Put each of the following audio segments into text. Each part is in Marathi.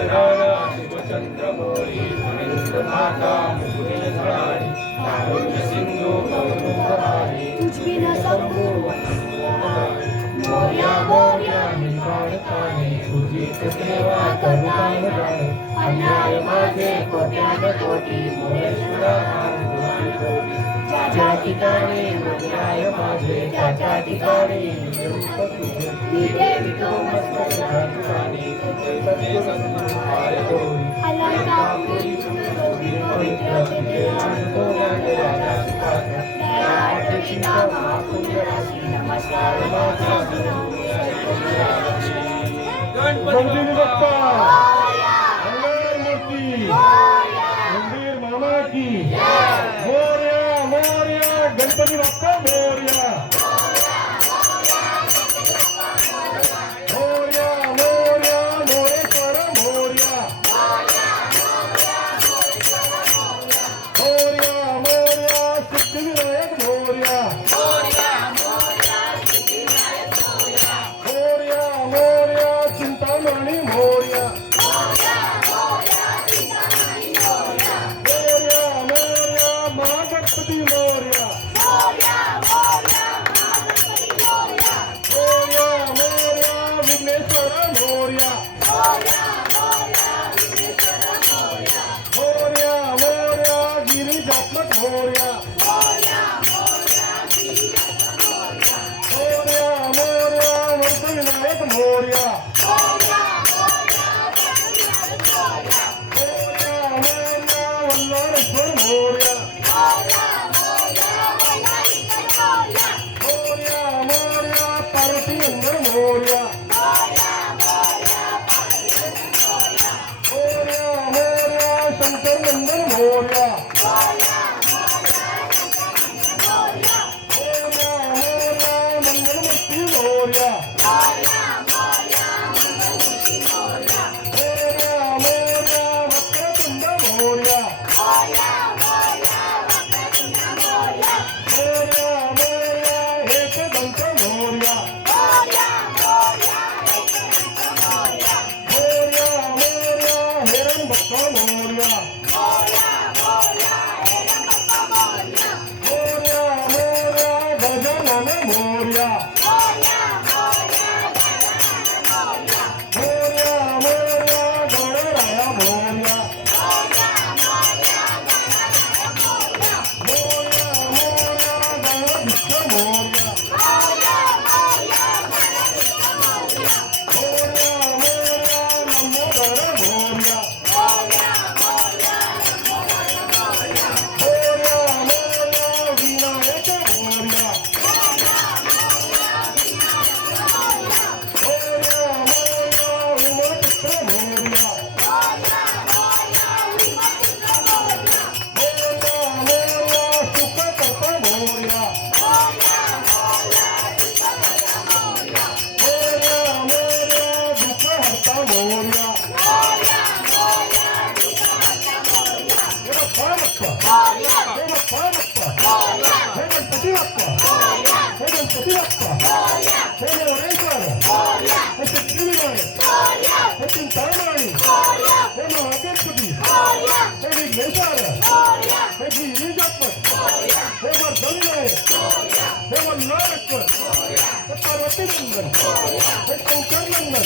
सरळ शिवचंद्र मोरी फणींद्र माता मुकुटे झळाळी कारुण्य सिंधू करुणोपहारी तुझी न संभू मोर्या मोर्या निकाळताने तुझीच सेवा करुणाय जाणे अन्याय माझे कोट्यान कोटी मोरेश्वरा ज्या ठिकाणी अन्याय माझे त्या ठिकाणी रूप तुझे निगे विठो मस्तक ठिकाणी तुझे संपाय होई अलंकापुरी तुझी पवित्र तेथे आणतो राजा सुखाचा दया आठविता महापुण्य राशी नमस्कार माझा गणपती बाप्पा मोरया मंगलमूर्ती मोरया मंदिर मामा की मोरया मोरया गणपती बाप्पा मोरया मोरया मोरया मोरेश्वर मोरया मोरया मोरया सिद्धिविनायक मोरया मोरया मोरया चिंतामणी मोरया मोरया मोरया महागणपती मोरया मोरया मोरया विघ्नेश्वर मोरया मोरया मोरया गिरिजात्मक मोरया मोरया मोरया वर्धविनायक मोरया मोरया मोरया वल्लाळेश्वर मोरया मोरया मोरया पार्वती नंदन मोरया मोरया मोरया शंकर नंदन मोरया मोरया मोरया मंगलमूर्ती मोरया मोरया मोरया वक्रतुंड मोरया मोरया मोरया एकदंत मोरया मोरया मोरया हिरण्यभक्त मोरया मोरया मोरया गजानन मोरया मोरया मोरया गणराया मोरया मोरया मोरया गणाधीश मोरया मोरया मोरया नमोदर मोरया मोरया मोरया विनायक मोरया मोरया मोरया उमापुत्र मोरया मोरया मोरया सुखकर्ता मोरया मोरया मोरया दुःखहर्ता मोरया हे बाप्पा हे गणपती बाप्पा हे गणपती बाप्पा हे मोरेश्वर हे सिद्धिविनायक हे चिंतामणी हे महागणपती हे विघ्नेश्वर हे गिरिजात्मक हे वर्धविनायक हे वल्लाळेश्वर हे पार्वती नंदन हे शंकर नंदन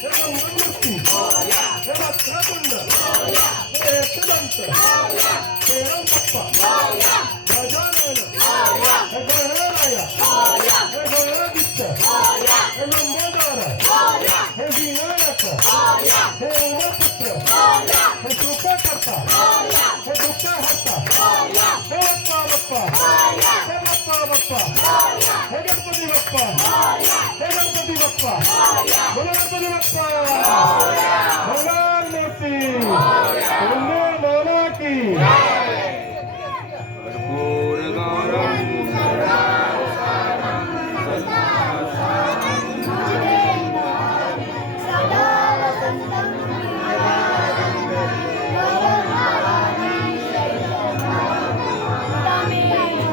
हे मंगलमूर्ती हे वक्रतुंड हे एकदंत हे रामबाप्पा गजानन हे गणराया हे गणाधीश हे लंबोदर हे विनायक हे उमापुत्र हे सुखकर्ता हे दुःखहर्ता हे बाप्पा हे बाप्पा हे गणपती बाप्पा हे गणपती बाप्पा बोला गणपती बाप्पा मंगलमूर्ती मंदिर मामा की कर्पूर गौरम सदा वसंतं तमेव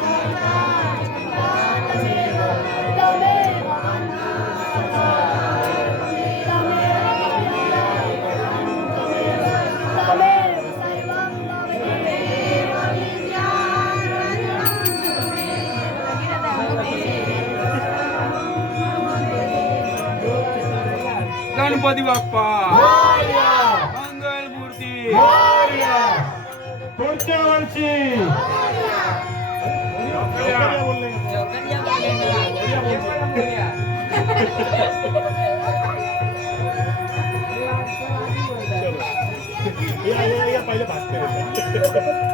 गणपती बाप्पा मोरया. मंगल मूर्ती मोरया. पुढच्या वर्षी या पहिले भात